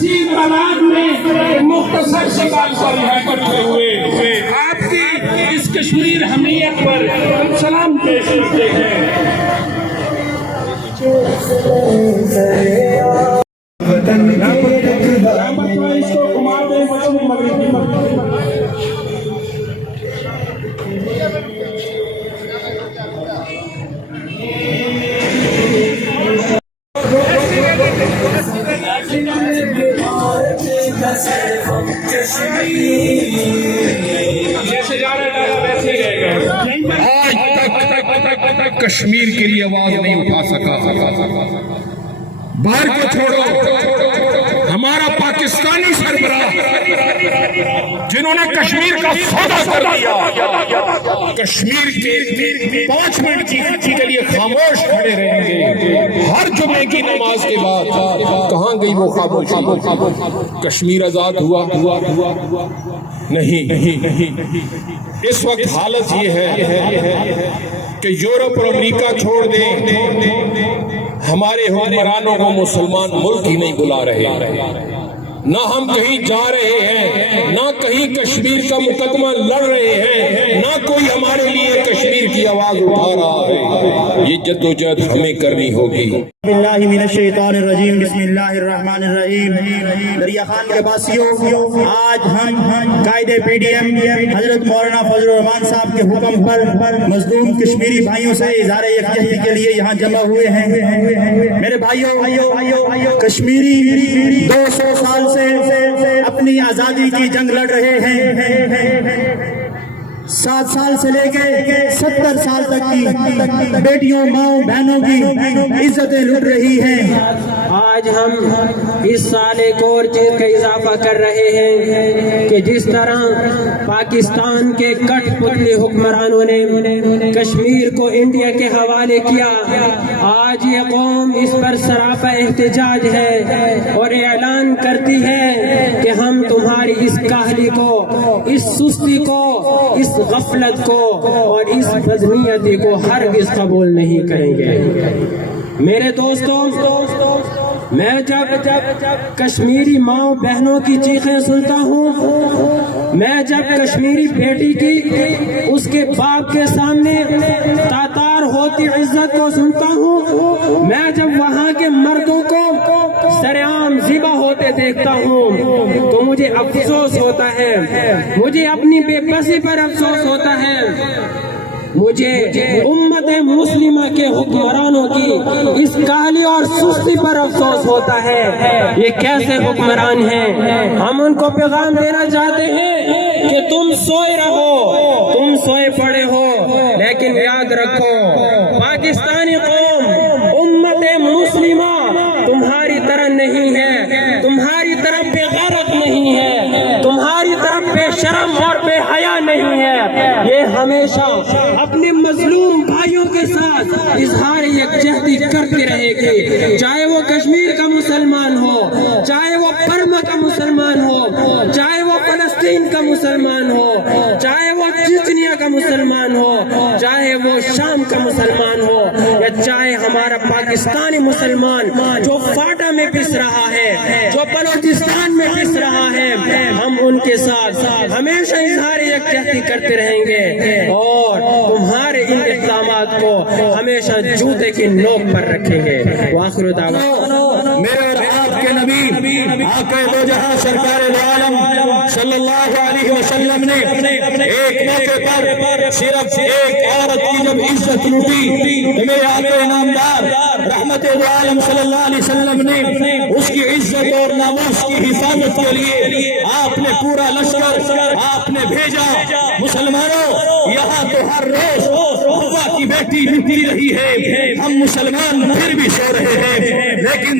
کثیر تعداد میں مختصر سی بات پر اکٹھے ہوئے آپ کی اس کشمیر حمیت پر ہم سلام پیش کرتے ہیں۔ اس کو گھما دیں مشرق مغربی جیسے جا رہے ویسے ہی رہے گا۔ آج تک کشمیر کے لیے آواز نہیں اٹھا سکا۔ باہر کو چھوڑو، ہمارا پاکستانی سربراہ جنہوں نے کشمیر کا سودا کر دیا، کشمیر کے 5 منٹ کی خطی کے لیے خاموش کھڑے رہیں گے۔ ہر جمعے کی نماز کے بعد کہاں گئی وہ خاموشی؟ کشمیر آزاد ہوا؟ نہیں۔ اس وقت حالت یہ ہے کہ یورپ اور امریکہ چھوڑ دیں، ہمارے حکمرانوں کو مسلمان ملک ہی نہیں بلا رہے، نہ ہم کہیں جا رہے ہیں، نہ کہیں کشمیر کا مقدمہ لڑ رہے ہیں، نہ کوئی ہمارے لیے کشمیر کی آواز اٹھا رہا ہے۔ یہ جدوجہد ہمیں کرنی ہوگی۔ باللہ من الشیطان الرجیم، بسم اللہ الرحمن الرحیم۔ دریا خان کے باسیوں، آج ہم قائد پی ڈی ایم حضرت مولانا فضل الرحمان صاحب کے حکم پر مظلوم کشمیری بھائیوں سے اظہار یکجہتی کے لیے یہاں جمع ہوئے ہیں۔ میرے بھائیوں، کشمیری 200 سال سے اپنی آزادی کی جنگ لڑ رہے ہیں۔ 7 سال سے لے کے 70 سال تک کی بیٹیوں، ماؤں، بہنوں کی عزتیں لٹ رہی ہیں۔ آج ہم اس سال ایک اور چیز کا اضافہ کر رہے ہیں کہ جس طرح پاکستان کے کٹ پتلے حکمرانوں نے کشمیر کو انڈیا کے حوالے کیا، آج یہ قوم اس پر سراپا احتجاج ہے اور اعلان کرتی ہے کہ ہم تمہاری اس کاہلی کو، اس سستی کو، اس غفلت کو اور اس بدنیتی کو ہرگز قبول نہیں کریں گے۔ میرے دوستوں، میں جب کشمیری ماؤں بہنوں کی چیخیں سنتا ہوں، میں جب کشمیری بیٹی کی اس کے باپ کے سامنے تاتار ہوتی عزت کو سنتا ہوں، میں جب وہاں کے مردوں کو سرعام ذبح ہوتے دیکھتا ہوں تو مجھے افسوس ہوتا ہے، مجھے اپنی بے بسی پر افسوس ہوتا ہے، مجھے امت مسلمہ کے حکمرانوں کی اس کاہلی اور سستی پر افسوس ہوتا ہے۔ یہ کیسے حکمران ہیں؟ ہم ان کو پیغام دینا چاہتے ہیں کہ تم سوئے رہو، تم سوئے پڑے ہو، لیکن یاد رکھو پاکستانی قوم، امت مسلمہ تمہاری طرح نہیں ہے، تمہاری طرح بے غیرت نہیں ہے، تمہاری طرح بے شرم اور بے حیا نہیں ہے۔ یہ ہمیشہ اپنے مظلوم بھائیوں کے ساتھ اظہار یکجہتی کرتی رہے گی، چاہے وہ کشمیر کا مسلمان ہو، چاہے وہ برما کا مسلمان ہو، چاہے وہ فلسطین کا مسلمان ہو، چاہے وہ چچنیا کا مسلمان ہو، چاہے وہ شام کا مسلمان ہو، یا چاہے ہمارا پاکستانی مسلمان جو فاٹا میں پس رہا ہے، جو بلوچستان میں پس رہا ہے، ہم ان کے ساتھ ہمیشہ اظہار یکجہتی کرتے رہیں گے اور تمہارے ان اقدامات کو ہمیشہ جوتے کی نوک پر رکھیں گے۔ وآخر دعوانا میرے اور آپ کے نبی آقا دو جہاں سرکار دو عالم صلی اللہ علیہ وسلم نے ایک موقع پر صرف ایک عورت کی جب عزت لوٹی تو میرے آقا نامدار رحمت دو عالم صلی اللہ علیہ وسلم نے اس کی عزت اور ناموس کی حفاظت کے لیے آپ نے پورا لشکر آپ نے بھیجا۔ مسلمانوں، یہاں تو ہر روز بوا کی بیٹی ملتی رہی ہے، ہم مسلمان پھر بھی سو رہے ہیں، لیکن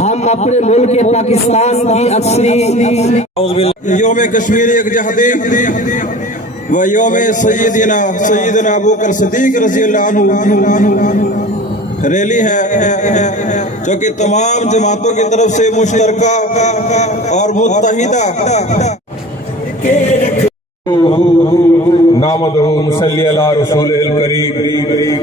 ہم اپنے ملک پاکستان کی اکثری یوم کشمیر یکجہتی و یوم سیدنا ابو بکر صدیق رضی اللہ عنہ ریلی ہے جو کہ تمام جماعتوں کی طرف سے مشترکہ اور متحدہ نحمدہ نصلی علی رسولہ الکریم۔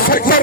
70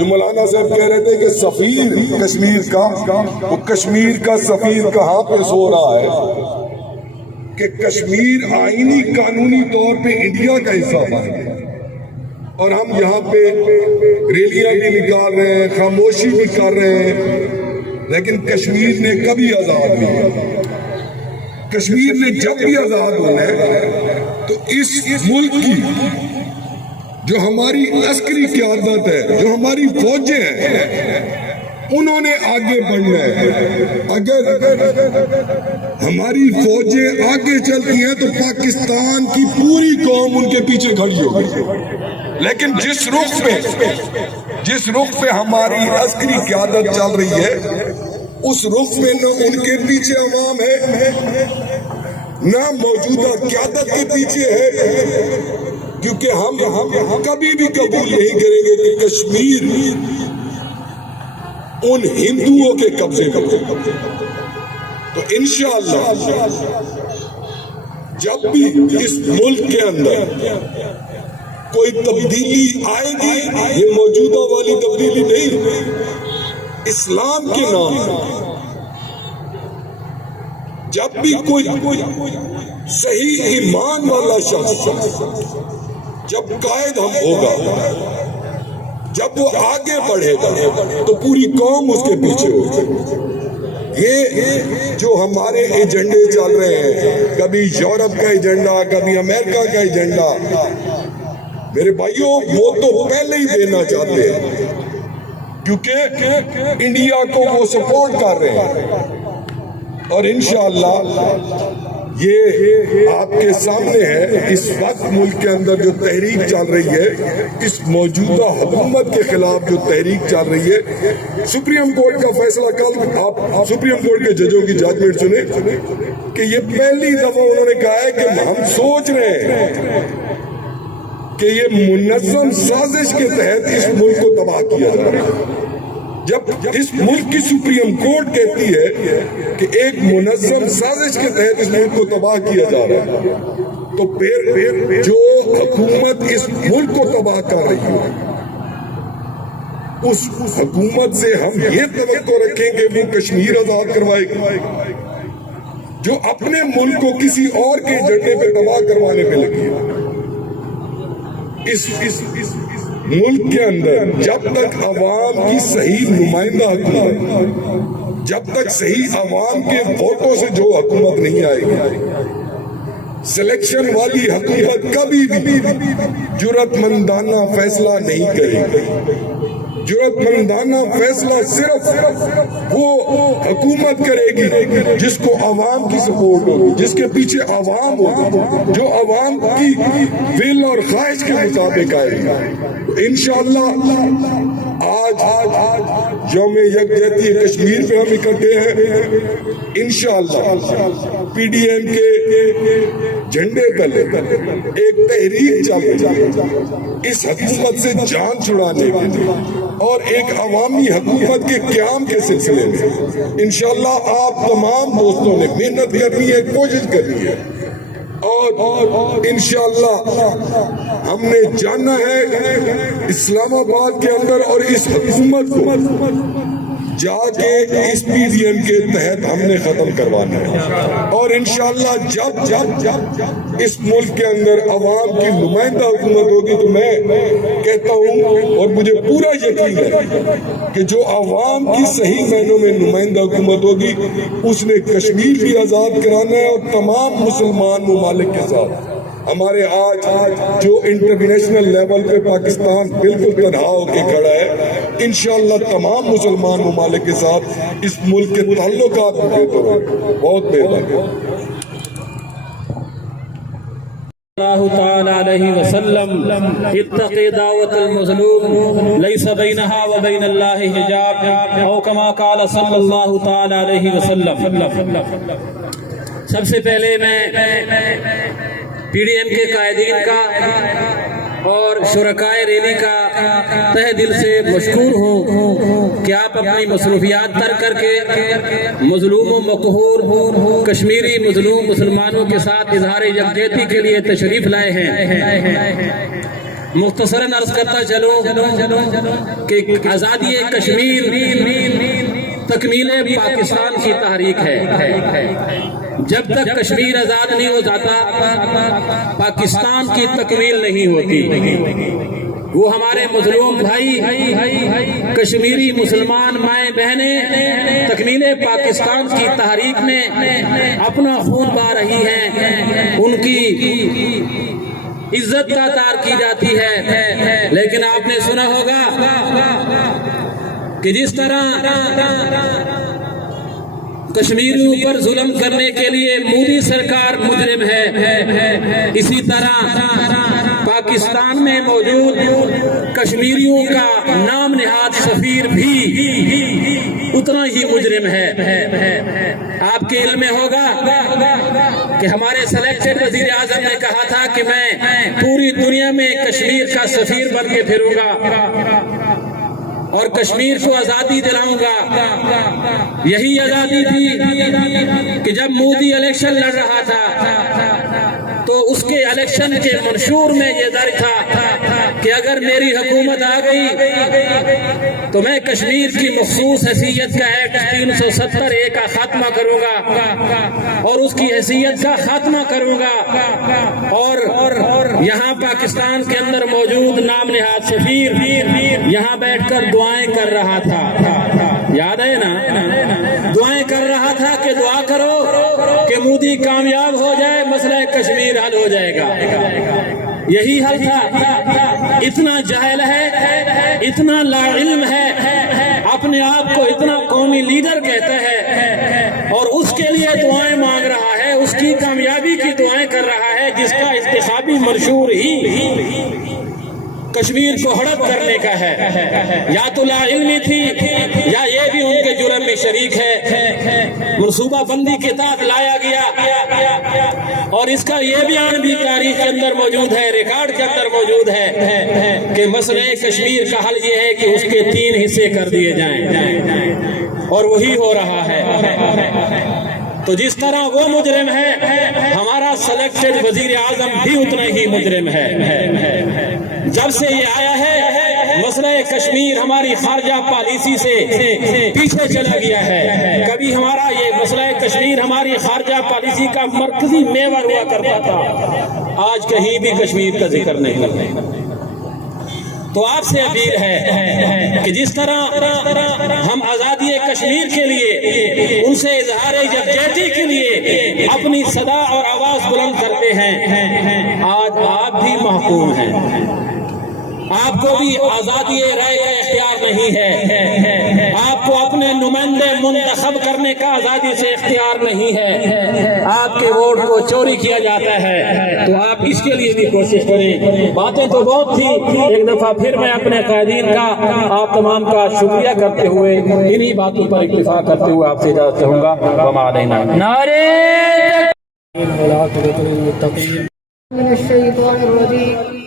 جو مولانا صاحب کہہ رہے تھے کہ سفیر کشمیر کا، وہ کشمیر کا سفیر کہاں پہ سو رہا ہے کہ کشمیر آئینی قانونی طور پہ انڈیا کا حصہ بن گیا، اور ہم یہاں پہ ریلیاں بھی نکال رہے ہیں، خاموشی بھی کر رہے ہیں، لیکن کشمیر نے کبھی آزاد نہیں ہوا۔ کشمیر نے جب بھی آزاد ہونا ہے تو اس ملک کی جو ہماری عسکری قیادت ہے، جو ہماری فوجیں ہیں، انہوں نے آگے بڑھنا ہے۔ اگر ہماری فوجیں آگے چلتی ہیں تو پاکستان کی پوری قوم ان کے پیچھے کھڑی ہوگی، لیکن جس رخ پہ ہماری عسکری قیادت چل رہی ہے، اس رخ میں نہ ان کے پیچھے عوام ہے، نہ موجودہ قیادت کے پیچھے ہے، کیونکہ ہم کبھی بھی قبول نہیں کریں گے کہ کشمیر ان ہندوؤں کے قبضے کا ہو۔ تو انشاءاللہ جب بھی اس ملک کے اندر کوئی تبدیلی آئے گی، یہ موجودہ والی تبدیلی نہیں، اسلام کے نام جب بھی کوئی صحیح ایمان والا شخص جب قائد ہم ہوگا، جب وہ آگے بڑھے گا تو پوری قوم اس کے پیچھے ہوگی۔ یہ جو ہمارے ایجنڈے چل رہے ہیں، کبھی یورپ کا ایجنڈا، کبھی امریکہ کا ایجنڈا، میرے بھائیوں وہ تو پہلے ہی دینا چاہتے ہیں، کیونکہ انڈیا کو وہ سپورٹ کر رہے ہیں، اور انشاءاللہ یہ آپ کے سامنے ہے۔ اس وقت ملک کے اندر جو تحریک چل رہی ہے، اس موجودہ حکومت کے خلاف جو تحریک چل رہی ہے، سپریم کورٹ کا فیصلہ کل آپ سپریم کورٹ کے ججوں کی ججمنٹ سنیں کہ یہ پہلی دفعہ انہوں نے کہا ہے کہ ہم سوچ رہے ہیں کہ یہ منظم سازش کے تحت اس ملک کو تباہ کیا جا رہا ہے۔ جب اس ملک کی سپریم کورٹ کہتی ہے کہ ایک منظم سازش کے تحت اس ملک کو تباہ کیا جا رہا ہے، تو پھر جو حکومت اس ملک کو تباہ کر رہی ہے، اس حکومت سے ہم یہ توقع رکھیں کہ وہ کشمیر آزاد کروائے گی، جو اپنے ملک کو کسی اور کے ایجنڈے پہ تباہ کروانے پہ لگی ہے۔ اس ملک کے اندر جب تک عوام کی صحیح نمائندہ حکومت، جب تک صحیح عوام کے ووٹوں سے جو حکومت نہیں آئے گی، سلیکشن والی حکومت کبھی بھی جرأت مندانہ فیصلہ نہیں کرے گی۔ جرأت مندانہ فیصلہ صرف وہ حکومت کرے گی جس کو عوام کی سپورٹ ہوگی، جس کے پیچھے عوام ہوگی، جو عوام کی ول اور خواہش کے مطابق آئے گی۔ انشاءاللہ آج یوم یکجہتی کشمیر پہ ہم اکٹھے ہیں، انشاءاللہ پی ڈی ایم کے جھنڈے تلے ایک تحریک چل رہی ہے اس حکومت سے جان چھڑانے کے لیے اور ایک عوامی حکومت کے قیام کے سلسلے میں۔ انشاءاللہ آپ تمام دوستوں نے محنت کرنی ہے، کوشش کرنی ہے، اور انشاءاللہ ہم نے جاننا ہے اسلام آباد کے اندر اور اس حکومت کو جا کے اس پی ڈی ایم کے تحت ہم نے ختم کروانا ہے، اور انشاءاللہ جب اس ملک کے اندر عوام کی نمائندہ حکومت ہوگی تو میں کہتا ہوں اور مجھے پورا یقین ہے کہ جو عوام کی صحیح معنوں میں نمائندہ حکومت ہوگی اس نے کشمیر بھی آزاد کرانا ہے، اور تمام مسلمان ممالک کے ساتھ ہمارے آج جو انٹرنیشنل لیول پہ پاکستان بالکل تنہا ہو کے کھڑا ہے، انشاءاللہ تمام مسلمان ممالک کے ساتھ اس ملک کے تعلقات بہتر ہوں۔ بہت مہربانی۔ اللہ تعالی علیہ وسلم اتقی دعوت المظلوم لیس بینہا و بین اللہ حجاب او کما قال صلی اللہ تعالی علیہ وسلم۔ سب سے پہلے میں پی ڈی ایم کے قائدین کا اور شرکائے ریلی کا تہ دل سے مشکور ہوں کہ آپ اپنی مصروفیات ترک کر کے مظلوم و مقہور کشمیری مظلوم مسلمانوں کے ساتھ اظہار یکجہتی کے لیے تشریف لائے ہیں۔ مختصراً عرض کرتا چلوں کہ آزادی کشمیر تکمیل پاکستان کی تحریک ہے. جب تک کشمیر آزاد نہیں ہو جاتا پاکستان کی تکمیل نہیں ہوتی. وہ ہمارے مظلوم بھائی کشمیری مسلمان مائیں بہنیں تکمیل پاکستان کی تحریک میں اپنا خون بہا رہی ہیں. ان کی عزت کا تار کی جاتی ہے. لیکن آپ نے سنا ہوگا کہ جس طرح کشمیریوں پر ظلم کرنے کے لیے مودی سرکار مجرم ہے، اسی طرح پاکستان میں موجود کشمیریوں کا نام نہاد سفیر بھی اتنا ہی مجرم ہے. آپ کے علم میں ہوگا کہ ہمارے سلیکٹڈ وزیر اعظم نے کہا تھا کہ میں پوری دنیا میں کشمیر کا سفیر بن کے پھروں گا اور کشمیر کو آزادی دلاؤں گا. یہی آزادی تھی کہ جب مودی الیکشن لڑ رہا تھا تو اس کے الیکشن کے منشور میں یہ درج تھا کہ اگر میری حکومت آ گئی تو میں کشمیر کی مخصوص حیثیت کا ایکٹ 370A کا خاتمہ کروں گا اور اس کی حیثیت کا خاتمہ کروں گا. اور یہاں پاکستان کے اندر موجود نام نہاد سفیر یہاں بیٹھ کر دعائیں کر رہا تھا. یاد ہے نا؟ دعائیں کر رہا تھا کہ دعا کرو کہ مودی کامیاب ہو جائے، مسئلہ کشمیر حل ہو جائے گا. یہی حل تھا. اتنا جاہل ہے، اتنا لا علم ہے، اپنے آپ کو اتنا قومی لیڈر کہتا ہے اور اس کے لیے دعائیں مانگ رہا ہے، اس کی کامیابی کی دعائیں کر رہا ہے جس کا انتخابی منشور ہی کشمیر کو ہڑپ کرنے کا ہے. یا تو لا علمی تھی یا یہ بھی ان کے جرم میں شریک ہے. منصوبہ بندی کے تحت لایا گیا اور اس کا یہ بیان بھی تاریخ کے اندر موجود ہے، ریکارڈ کے اندر موجود ہے کہ مسئلہ کشمیر کا حل یہ ہے کہ اس کے 3 حصے کر دیے جائیں اور وہی ہو رہا ہے. تو جس طرح وہ مجرم ہے ہمارا سلیکٹڈ وزیر اعظم بھی اتنا ہی مجرم ہے. جب سے یہ آیا ہے مسئلہ کشمیر ہماری خارجہ پالیسی سے پیچھے چلا گیا ہے. کبھی ہمارا یہ مسئلہ کشمیر ہماری خارجہ پالیسی کا مرکزی محور ہوا کرتا تھا، آج کہیں بھی کشمیر کا ذکر نہیں. تو آپ سے اپیل ہے کہ جس طرح ہم آزادی کشمیر کے لیے ان سے اظہار یکجہتی کے لیے اپنی صدا اور آواز بلند کرتے ہیں، آج آپ بھی محکوم ہیں. آپ کو بھی آزادی رائے کا اختیار نہیں ہے. آپ کو اپنے نمائندے منتخب کرنے کا آزادی سے اختیار نہیں ہے. آپ کے ووٹ کو چوری کیا جاتا ہے. تو آپ اس کے لیے بھی کوشش کریں. باتیں تو بہت تھی، ایک دفعہ پھر میں اپنے قائدین کا آپ تمام کا شکریہ کرتے ہوئے انہی باتوں پر اکتفا کرتے ہوئے آپ سے اجازت چاہوں گا. وما علینا نعرے من الشیطان الرجیم.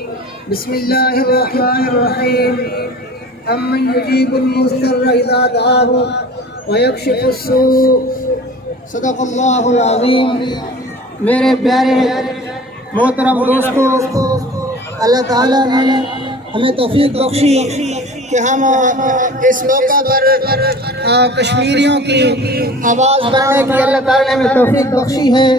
بسم اللہ الرحمن الرحیم. امن یجیب المضطر اذا دعاه ویکشف السوء. صدق اللہ العظیم. میرے پیارے محترم دوستو، اللہ تعالیٰ نے ہمیں توفیق بخشی کہ ہم اس موقع پر کشمیریوں کی آواز بننے کی اللہ تعالیٰ نے ہمیں توفیق بخشی ہے.